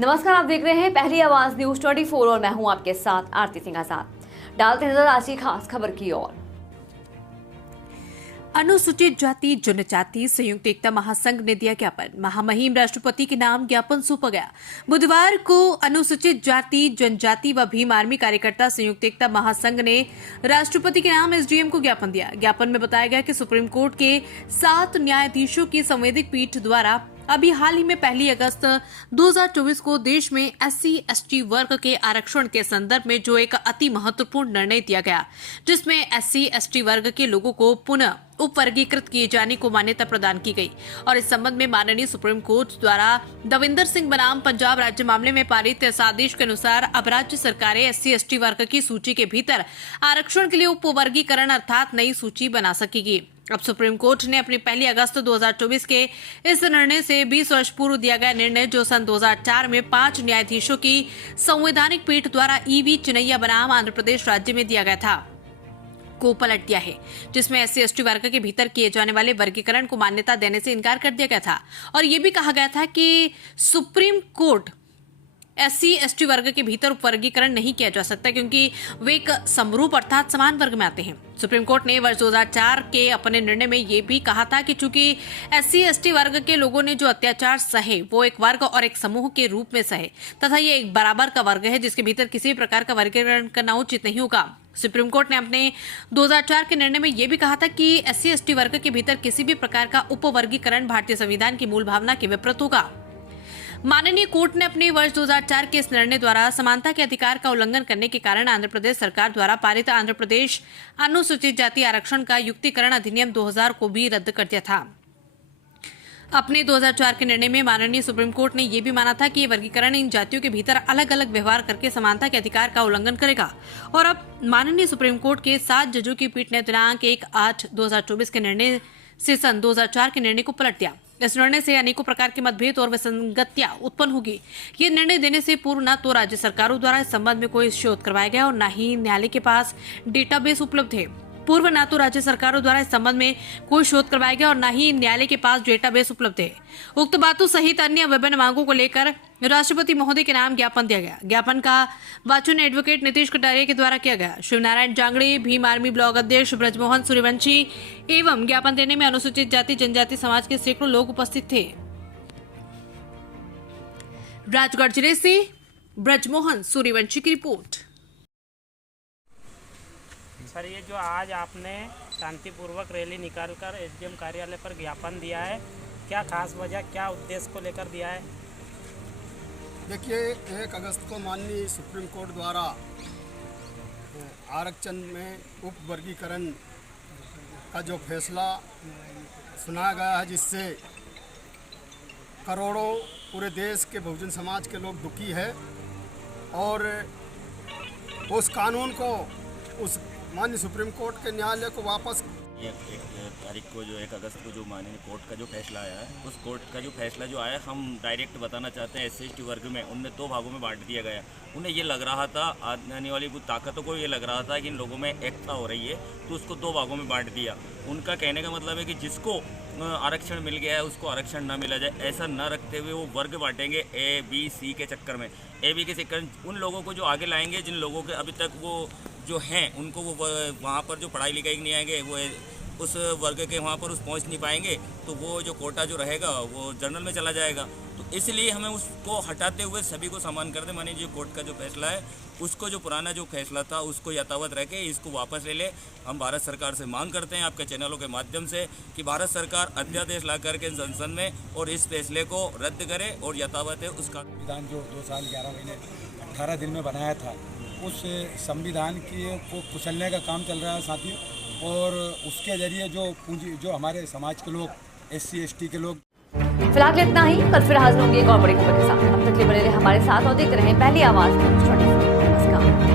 नमस्कार, आप देख रहे हैं पहली आवाज न्यूज 24 और मैं हूं आपके साथ आरती सिंह आजाद। डालते नजर आज की खास खबर की ओर। अनुसूचित जाति जनजाति संयुक्त एकता महासंघ ने दिया ज्ञापन। महामहिम राष्ट्रपति के नाम ज्ञापन सौंपा गया। बुधवार को अनुसूचित जाति जनजाति व भीम आर्मी कार्यकर्ता संयुक्त एकता महासंघ ने राष्ट्रपति के नाम एसडीएम को ज्ञापन दिया। ज्ञापन में बताया गया कि सुप्रीम कोर्ट के 7 न्यायाधीशों की संवैधानिक पीठ द्वारा अभी हाल ही में 1 अगस्त 2024 को देश में SC/ST वर्ग के आरक्षण के संदर्भ में जो एक अति महत्वपूर्ण निर्णय दिया गया, जिसमें SC/ST वर्ग के लोगों को पुनः उपवर्गीकृत किए जाने को मान्यता प्रदान की गई। और इस संबंध में माननीय सुप्रीम कोर्ट द्वारा दविंदर सिंह बनाम पंजाब राज्य मामले में पारित इस आदेश के अनुसार अब राज्य सरकारें SC/ST वर्ग की सूची के भीतर आरक्षण के लिए उपवर्गीकरण अर्थात नई सूची बना सकेगी। अब सुप्रीम कोर्ट ने अपने 1 अगस्त 2024 के इस निर्णय से 20 वर्ष पूर्व दिया गया निर्णय, जो सन 2004 में 5 न्यायाधीशों की संवैधानिक पीठ द्वारा EV चिनैया बनाम आंध्र प्रदेश राज्य में दिया गया था, को पलट दिया है, जिसमें SC/ST वर्ग के भीतर किए जाने वाले वर्गीकरण को मान्यता देने से इनकार कर दिया गया था। और ये भी कहा गया था कि सुप्रीम कोर्ट SC/ST वर्ग के भीतर उपवर्गीकरण नहीं किया जा सकता क्योंकि वे एक समरूप अर्थात समान वर्ग में आते हैं। सुप्रीम कोर्ट ने वर्ष 2004 के अपने निर्णय में ये भी कहा था कि चूंकि SC/ST वर्ग के लोगों ने जो अत्याचार सहे वो एक वर्ग और एक समूह के रूप में सहे तथा ये एक बराबर का वर्ग है जिसके भीतर किसी प्रकार का वर्गीकरण करना उचित नहीं होगा। सुप्रीम कोर्ट ने अपने 2004 के निर्णय में यह भी कहा था कि SC/ST वर्ग के भीतर किसी भी प्रकार का उपवर्गीकरण भारतीय संविधान की मूल भावना के विपरीत होगा। माननीय कोर्ट ने अपने वर्ष 2004 के इस निर्णय द्वारा समानता के अधिकार का उल्लंघन करने के कारण आंध्र प्रदेश सरकार द्वारा पारित आंध्र प्रदेश अनुसूचित जाति आरक्षण का युक्तिकरण अधिनियम 2000 को भी रद्द कर दिया था। अपने 2004 के निर्णय में माननीय सुप्रीम कोर्ट ने यह भी माना था कि ये वर्गीकरण इन जातियों के भीतर अलग अलग व्यवहार करके समानता के अधिकार का उल्लंघन करेगा। और अब माननीय सुप्रीम कोर्ट के 7 जजों की पीठ ने दिनांक 1/8/2024 के निर्णय से सन 2004 के निर्णय को पलट दिया। इस निर्णय से अनेकों प्रकार के मतभेद और विसंगतियां उत्पन्न होगी। ये निर्णय देने से पूर्व न तो राज्य सरकारों द्वारा इस संबंध में कोई शोध करवाया गया और न ही न्यायालय के पास डेटाबेस उपलब्ध है। पूर्व न तो राज्य सरकारों द्वारा इस संबंध में कोई शोध करवाया गया और न ही न्यायालय के पास डेटाबेस उपलब्ध है। उक्त बातों सहित अन्य विभिन्न मांगों को लेकर राष्ट्रपति महोदय के नाम ज्ञापन दिया गया। ज्ञापन का वाचन एडवोकेट नीतीश कटारिया के द्वारा किया गया। शिवनारायण जांगड़े, भीम आर्मी ब्लॉक अध्यक्ष ब्रजमोहन सूर्यवंशी एवं ज्ञापन देने में अनुसूचित जाति जनजाति समाज के सैकड़ों लोग उपस्थित थे। राजगढ़ जिले से ब्रजमोहन सूर्यवंशी की रिपोर्ट। सर, ये जो आज आपने शांतिपूर्वक रैली निकालकर SDM कार्यालय पर ज्ञापन दिया है, क्या खास वजह, क्या उद्देश्य को लेकर दिया है? देखिए, 1 अगस्त को माननीय सुप्रीम कोर्ट द्वारा आरक्षण में उपवर्गीकरण का जो फैसला सुनाया गया है, जिससे करोड़ों पूरे देश के बहुजन समाज के लोग दुखी है और उस कानून को उस माननीय सुप्रीम कोर्ट के न्यायालय को वापस 1 तारीख को जो 1 अगस्त को जो माननीय कोर्ट का जो फैसला आया है, उस कोर्ट का जो फैसला जो आया, हम डायरेक्ट बताना चाहते हैं SC/ST वर्ग में उनमें 2 भागों में बांट दिया गया। उन्हें ये लग रहा था, आने वाली कुछ ताकतों को ये लग रहा था कि इन लोगों में एकता हो रही है, तो उसको 2 भागों में बांट दिया। उनका कहने का मतलब है कि जिसको आरक्षण मिल गया है उसको आरक्षण ना मिला जाए, ऐसा न रखते हुए वो वर्ग बांटेंगे A, B, C के चक्कर में। AB के चक्कर उन लोगों को जो आगे लाएंगे, जिन लोगों के अभी तक वो जो हैं उनको वो वहाँ पर जो पढ़ाई लिखाई नहीं आएंगे, वो उस वर्ग के वहाँ पर पहुँच नहीं पाएंगे, तो वो जो कोटा जो रहेगा वो जनरल में चला जाएगा। तो इसलिए हमें उसको हटाते हुए सभी को समान कर दे। मानिए जो कोर्ट का जो फैसला है, उसको जो पुराना जो फैसला था उसको यथावत रह के इसको वापस ले ले। हम भारत सरकार से मांग करते हैं आपके चैनलों के माध्यम से कि भारत सरकार अध्यादेश ला करके संसद में और इस फैसले को रद्द करे और यथावत है उसका संविधान जो 2 साल 11 महीने 18 दिन में बनाया था, उस संविधान की को कुचलने का काम चल रहा है साथियों। और उसके जरिए जो हमारे समाज के लोग SC/ST के लोग। फिलहाल इतना ही, कल फिर हाजिर होंगे एक और बड़ी खबर के साथ। अब तक के बने रहे हमारे साथ और देखते रहें पहली आवाज न्यूज 24। नमस्कार।